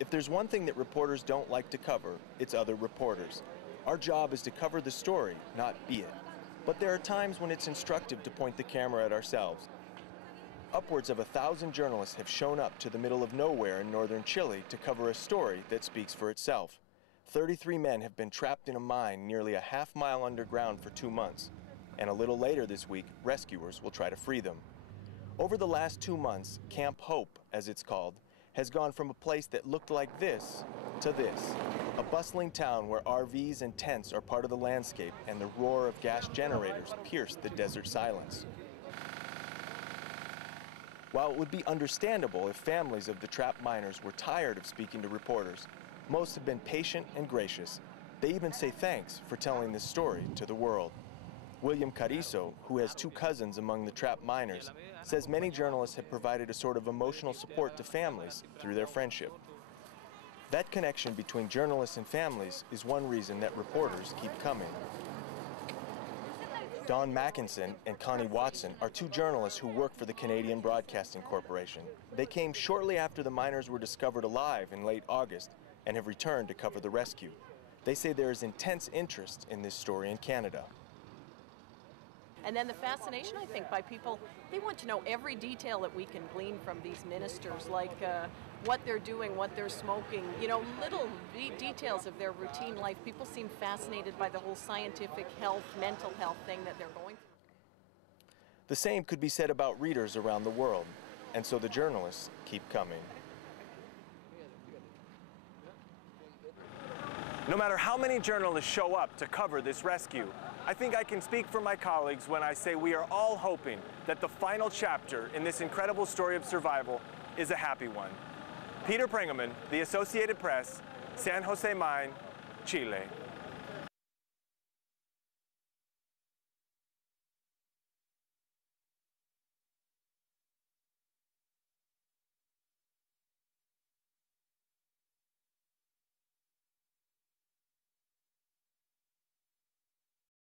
If there's one thing that reporters don't like to cover, it's other reporters. Our job is to cover the story, not be it. But there are times when it's instructive to point the camera at ourselves. Upwards of 1,000 journalists have shown up to the middle of nowhere in northern Chile to cover a story that speaks for itself. 33 men have been trapped in a mine nearly a half-mile underground for 2 months. And a little later this week, rescuers will try to free them. Over the last 2 months, Camp Hope, as it's called, has gone from a place that looked like this to this. A bustling town where RVs and tents are part of the landscape and the roar of gas generators pierce the desert silence. While it would be understandable if families of the trapped miners were tired of speaking to reporters, most have been patient and gracious. They even say thanks for telling this story to the world. William Carrizo, who has 2 cousins among the trapped miners, says many journalists have provided a sort of emotional support to families through their friendship. That connection between journalists and families is one reason that reporters keep coming. Dawn Mackinson and Connie Watson are 2 journalists who work for the Canadian Broadcasting Corporation. They came shortly after the miners were discovered alive in late August and have returned to cover the rescue. They say there is intense interest in this story in Canada. And then the fascination, I think, by people, they want to know every detail that we can glean from these ministers, like what they're doing, what they're smoking, you know, little details of their routine life. People seem fascinated by the whole scientific health, mental health thing that they're going through. The same could be said about readers around the world, and so the journalists keep coming. No matter how many journalists show up to cover this rescue, I think I can speak for my colleagues when I say we are all hoping that the final chapter in this incredible story of survival is a happy one. Peter Pringelman, The Associated Press, San Jose Mine, Chile.